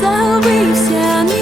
Забився.